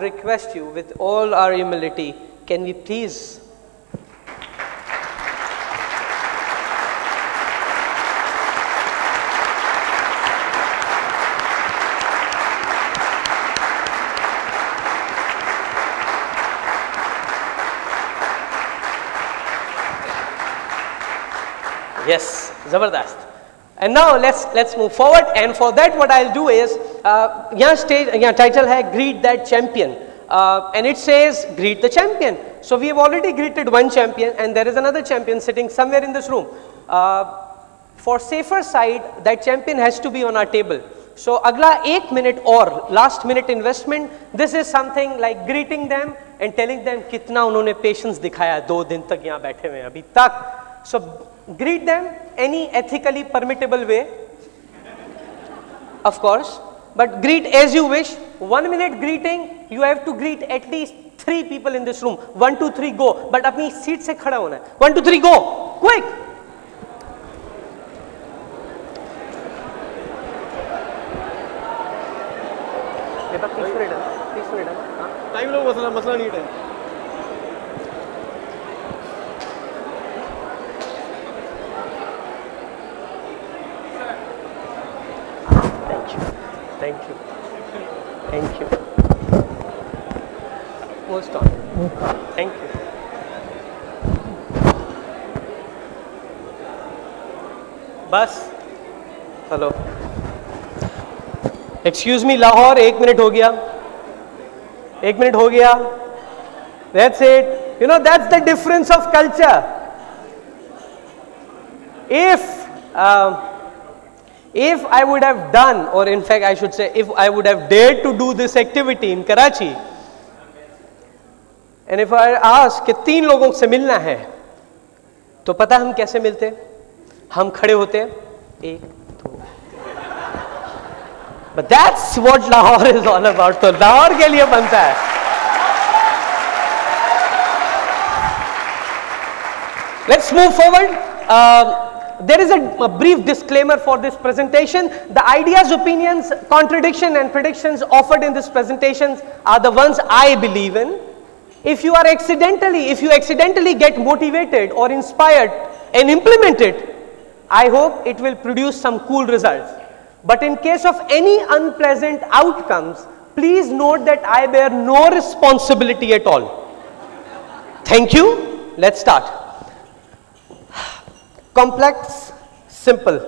request you with all our humility, can we please yes, Zabardast. And now let's move forward, and for that what I'll do is, title hai Greet That Champion, and it says greet the champion. So we have already greeted one champion and there is another champion sitting somewhere in this room. For safer side, that champion has to be on our table. So agla 1 minute or last minute investment, this is something like greeting them and telling them kitna unhone patience dikhaya 2 din tak yahan baithe hue hain abhi tak. So greet them any ethically permittable way, of course, but greet as you wish. 1 minute greeting, you have to greet at least 3 people in this room. 1, 2, 3, go. But apni seat se khada hona hai. 1, 2, 3, go. Quick. Time लो, मसला नहीं है. Thank you. Thank you. Most honored. Thank you. बस. Hello. Excuse me, Lahore. 1 minute हो गया. 1 minute हो गया. That's it. You know, that's the difference of culture. If I would have done, or in fact I should say, if I would have dared to do this activity in Karachi, and if I ask कि 3 लोगों से मिलना है, तो पता हम कैसे मिलते? हम खड़े होते हैं, 1, 2. But that's what Lahore is all about. तो लाहौर के लिए बनता है. Let's move forward. There is a brief disclaimer for this presentation. The ideas, opinions, contradiction and predictions offered in this presentations are the ones I believe in. If you accidentally get motivated or inspired and implement it, I hope it will produce some cool results. But in case of any unpleasant outcomes, please note that I bear no responsibility at all. Thank you. Let's start. Complex, simple,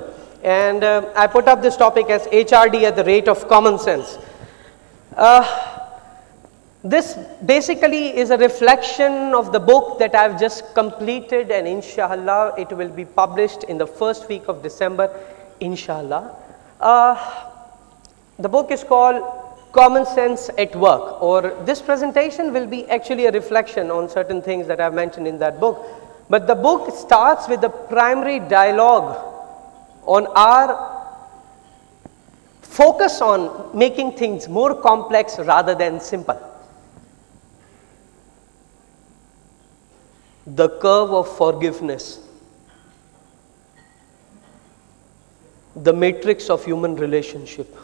and I put up this topic as HRD at the rate of common sense. This basically is a reflection of the book that I've just completed, and inshallah it will be published in the first week of December, inshallah. The book is called Common Sense at Work, or this presentation will be actually a reflection on certain things that I've mentioned in that book. But the book starts with the primary dialogue on our focus on making things more complex rather than simple. The curve of forgiveness, the matrix of human relationship,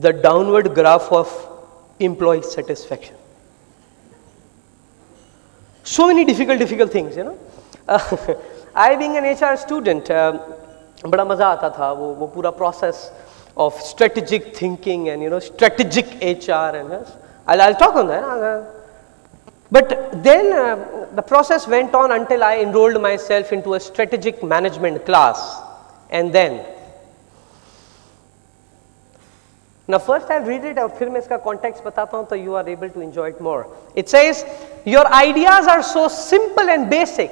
the downward graph of employee satisfaction. So many difficult things, you know. I being an HR student, बड़ा मजा आता था वो पूरा process of strategic thinking and, you know, strategic HR, and I'll talk on that. But then the process went on until I enrolled myself into a strategic management class, and then now first I'll read it और फिर मैं इसका context बताता हूँ, so you are able to enjoy it more. It says, your ideas are so simple and basic,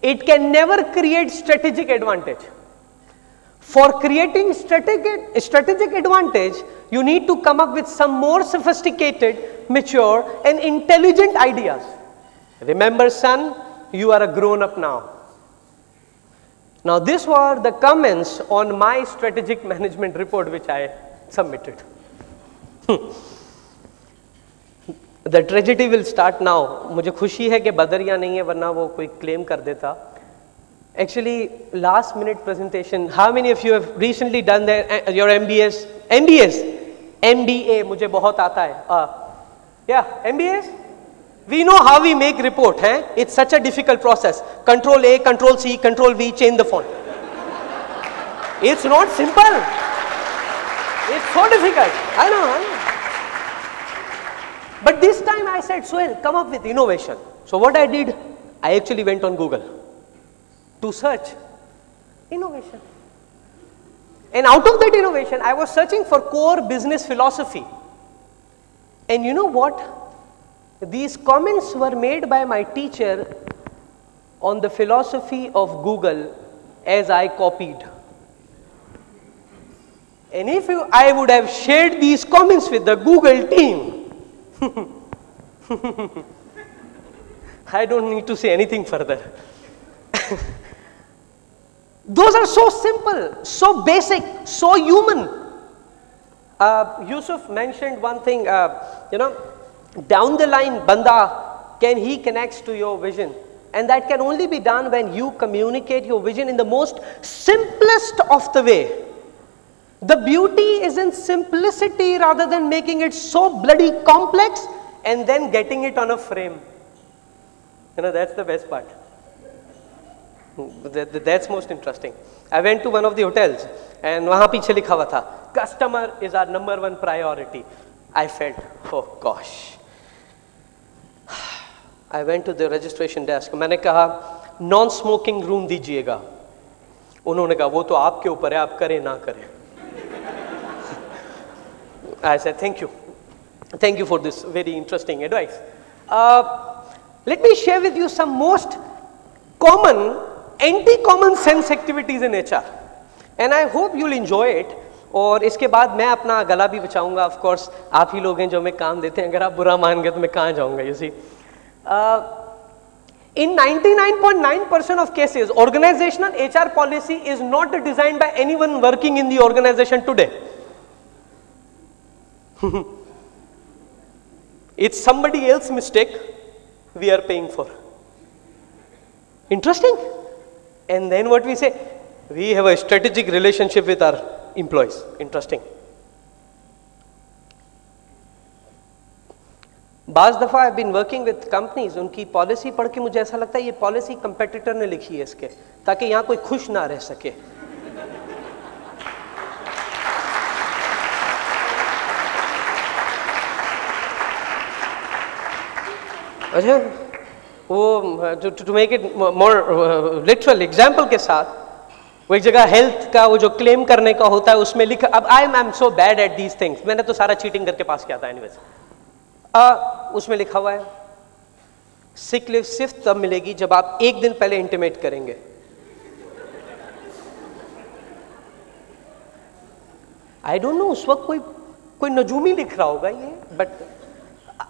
it can never create strategic advantage. For creating strategic advantage, you need to come up with some more sophisticated, mature and intelligent ideas. Remember, son, you are a grown up now. Now these were the comments on my strategic management report which I submitted. The tragedy will start now. मुझे खुशी है कि बदरिया नहीं है, वरना वो कोई claim कर देता. Actually, last minute presentation. How many of you have recently done your MBAs? MBA मुझे बहुत आता है. Yeah, MBAs? We know how we make report, हैं? It's such a difficult process. Control A, Control C, Control V, change the font. It's not simple. It's so difficult. I know. But this time I said, Suhail, come up with innovation. So what I did, I actually went on Google to search innovation. And out of that innovation, I was searching for core business philosophy. And you know what? These comments were made by my teacher on the philosophy of Google as I copied. And if I would have shared these comments with the Google team, I don't need to say anything further. Those are so simple, so basic, so human. Yusuf mentioned one thing, down the line, banda, can he connects to your vision? And that can only be done when you communicate your vision in the most simplest of the way. The beauty is in simplicity rather than making it so bloody complex and then getting it on a frame. That's the best part. That's most interesting. I went to one of the hotels and वहाँ पीछे लिखा हुआ था, customer is our #1 priority. I felt, oh gosh. I went to the registration desk. मैंने कहा non-smoking room दीजिएगा. उन्होंने कहा वो तो आपके ऊपर है, आप करें ना करें. I said thank you for this very interesting advice. Let me share with you some most common anti-common sense activities in HR, and I hope you'll enjoy it. और इसके बाद मैं अपना गला भी बचाऊंगा. Of course, आप ही लोग हैं जो हमें काम देते हैं. अगर आप बुरा मान गए तो मैं कहाँ जाऊंगा? You see, in 99.9% of cases, organizational HR policy is not designed by anyone working in the organization today. It's somebody else's mistake we are paying for. Interesting. And then what we say, we have a strategic relationship with our employees. Interesting. बाज़ दफ़ा I've been working with companies, उनकी policy पढ़ के मुझे ऐसा लगता है ये पॉलिसी कंपेटिटर ने लिखी है इसके, ताकि यहाँ कोई खुश ना रह सके. अच्छा, वो to make it more literal example के साथ, वो एक जगह हेल्थ का वो जो क्लेम करने का होता है उसमें लिखा, अब I am so bad at these things, मैंने तो सारा चीटिंग करके पास किया था एनीवेज. उसमें लिखा हुआ है सिक लीव सिर्फ तब मिलेगी जब आप एक दिन पहले इंटीमेट करेंगे. आई डोंट नो उस वक्त कोई नजूमी लिख रहा होगा ये, बट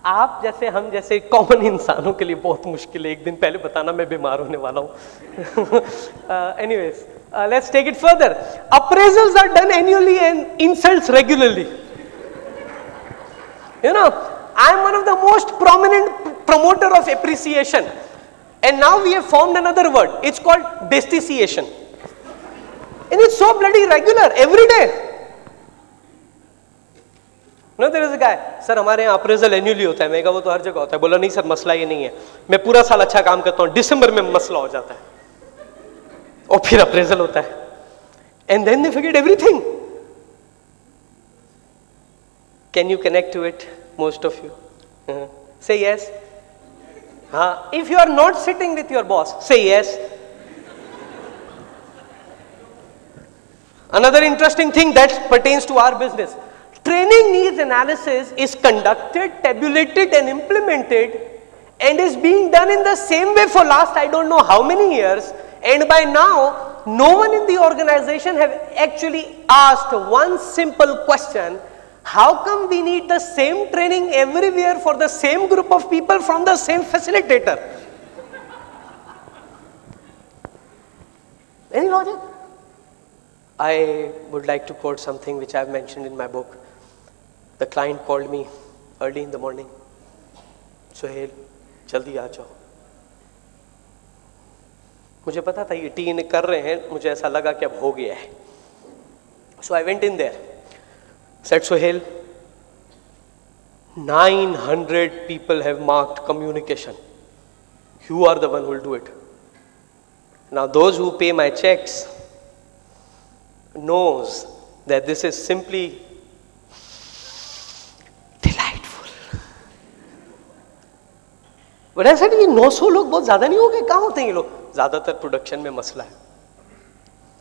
आप जैसे हम जैसे कॉमन इंसानों के लिए बहुत मुश्किल है एक दिन पहले बताना मैं बीमार होने वाला हूं. Anyways, let's take it further. Appraisals are done annually and insults regularly. I am one of the most prominent promoter of appreciation, and now we have formed another word. It's called besticiation, and it's so bloody regular every day. There is a guy, sir हमारे यहाँ appraisal annually होता है. मैं कहा वो तो हर जगह होता है. बोला नहीं सर मसला ये नहीं है, मैं पूरा साल अच्छा काम करता हूँ, दिसंबर में मसला हो जाता है और फिर अप्रेजल होता है. And then they forget everything. Can you connect to it, most of you? Say yes. If you are not sitting with your boss, say yes. Another interesting thing that pertains to our business. Training needs analysis is conducted, tabulated and implemented, and is being done in the same way for last I don't know how many years, and by now no one in the organization have actually asked one simple question: how come we need the same training everywhere for the same group of people from the same facilitator? Any logic? I would like to quote something which I have mentioned in my book. The client called me early in the morning. Suhail, जल्दी आ जाओ. मुझे पता था ये tin कर रहे हैं, मुझे ऐसा लगा कि अब हो गया है. So I went in there. Said Suhail, 900 people have marked communication. You are the one who will do it. Now those who pay my checks knows that this is simply delightful. But I said, ये 900 लोग बहुत ज़्यादा नहीं हो गए? कहाँ होते हैं ये लोग? ज़्यादातर प्रोडक्शन में मसला है.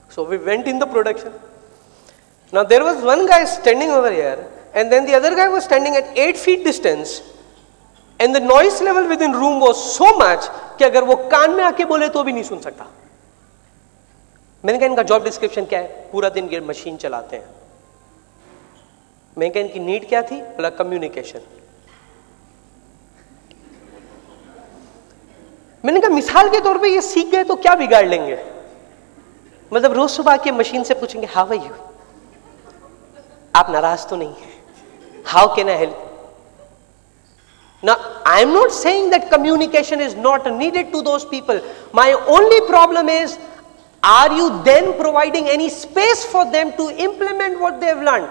So we went in the production. Now there was one guy standing over here, and then the other guy was standing at 8 feet distance, and the noise level within room was so much कि अगर वो कान में आके बोले तो भी नहीं सुन सकता. मैंने कहा इनका जॉब डिस्क्रिप्शन क्या है? पूरा दिन ये मशीन चलाते हैं. मैंने कहा इनकी नीड क्या थी? बोला कम्युनिकेशन. मैंने कहा मिसाल के तौर पे ये सीख गए तो क्या बिगाड़ लेंगे? मतलब रोज सुबह के मशीन से पूछेंगे हाउ आर यू, आप नाराज तो नहीं है, how can I help? Now I am not saying that communication is not needed to those people. My only problem is, are you then providing any space for them to implement what they have learned?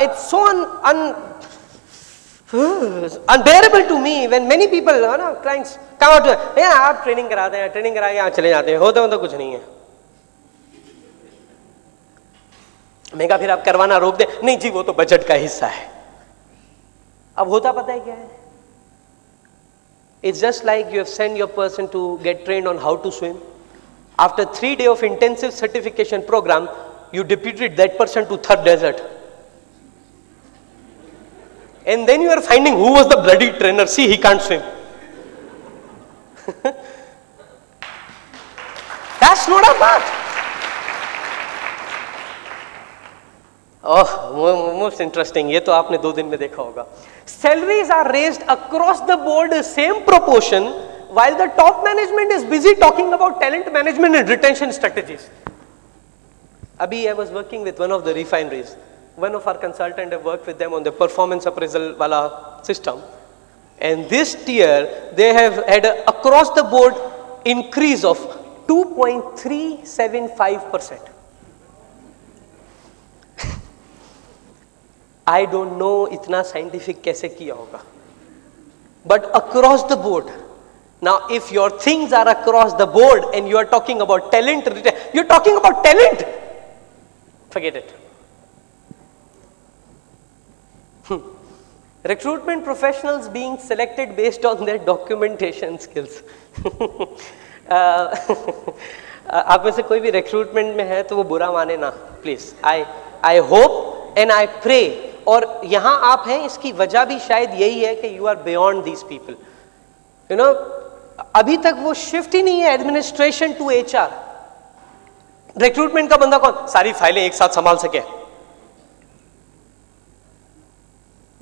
It's so unbearable to me when many people, clients come out to, yeah, आप training कराते हैं, training करा के यहाँ चले जाते हैं, होता कुछ नहीं है. मैं कहा फिर आप करवाना रोक दे. नहीं जी वो तो बजट का हिस्सा है. अब होता पता है क्या है? It's just like you have sent your person to get trained on how to swim. After 3 days of intensive certification program, you deputed that person to third desert. And then you are finding who was the bloody trainer. See, he can't swim. That's not a part. Oh, most interesting. ये तो आपने 2 दिन में देखा होगा. Salaries are raised across the board same proportion, while the top management is busy talking about talent management and retention strategies. Abhi, I was working with one of the refineries. One of our consultants have worked with them on the performance appraisal wala system. And this year, they have had a across the board increase of 2.375%. I don't know itna scientific kaise kiya hoga. But across the board. Now, if your things are across the board and you are talking about talent, you're talking about talent. Forget it. Recruitment professionals being selected based on their documentation skills. आप में से कोई भी recruitment में है तो वो बुरा माने ना, please. I hope and I pray. और यहाँ आप हैं इसकी वजह भी शायद यही है कि you are beyond these people. You know, अभी तक वो शिफ्ट ही नहीं है एडमिनिस्ट्रेशन टू HR. रिक्रूटमेंट का बंदा कौन? सारी फाइलें एक साथ संभाल सके.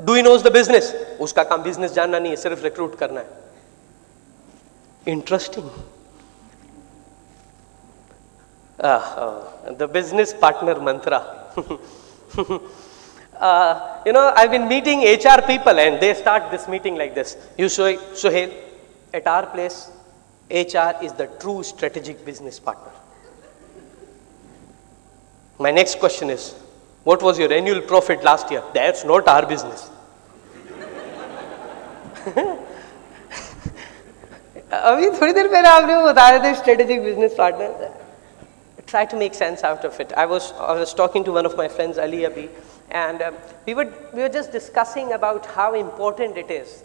Do he knows the business? उसका काम बिजनेस जानना नहीं है, सिर्फ रिक्रूट करना है. Interesting. The business partner Mantra. You know, I've been meeting HR people and they start this meeting like this. You Suhail, at our place, HR is the true strategic business partner. My next question is, what was your annual profit last year? That's not our business. अभी थोड़ी देर पहले आपने बता रहे थे strategic business partner. Try to make sense out of it. I was talking to one of my friends, Ali Abi, and we were just discussing about how important it is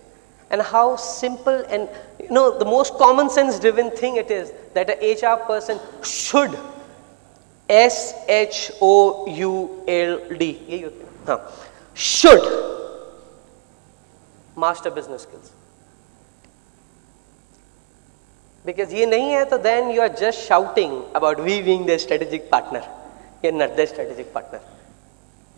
and how simple and the most common sense driven thing it is that an HR person should should master business skills. Because ये नहीं है तो then you are just shouting about we being the strategic partner. You're not the strategic partner.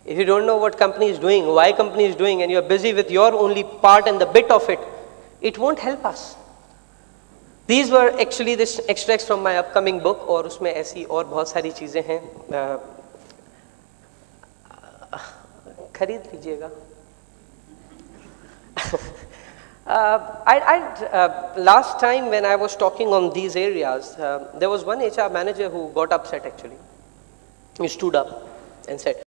If you don't know what company is doing, why company is doing, and you're busy with your only part and the bit of it, it won't help us. These were actually this extracts from my upcoming book, और उसमें ऐसी और बहुत सारी चीजें हैं. खरीद लीजिएगा. Last time when I was talking on these areas, there was one HR manager who got upset actually. He stood up and said,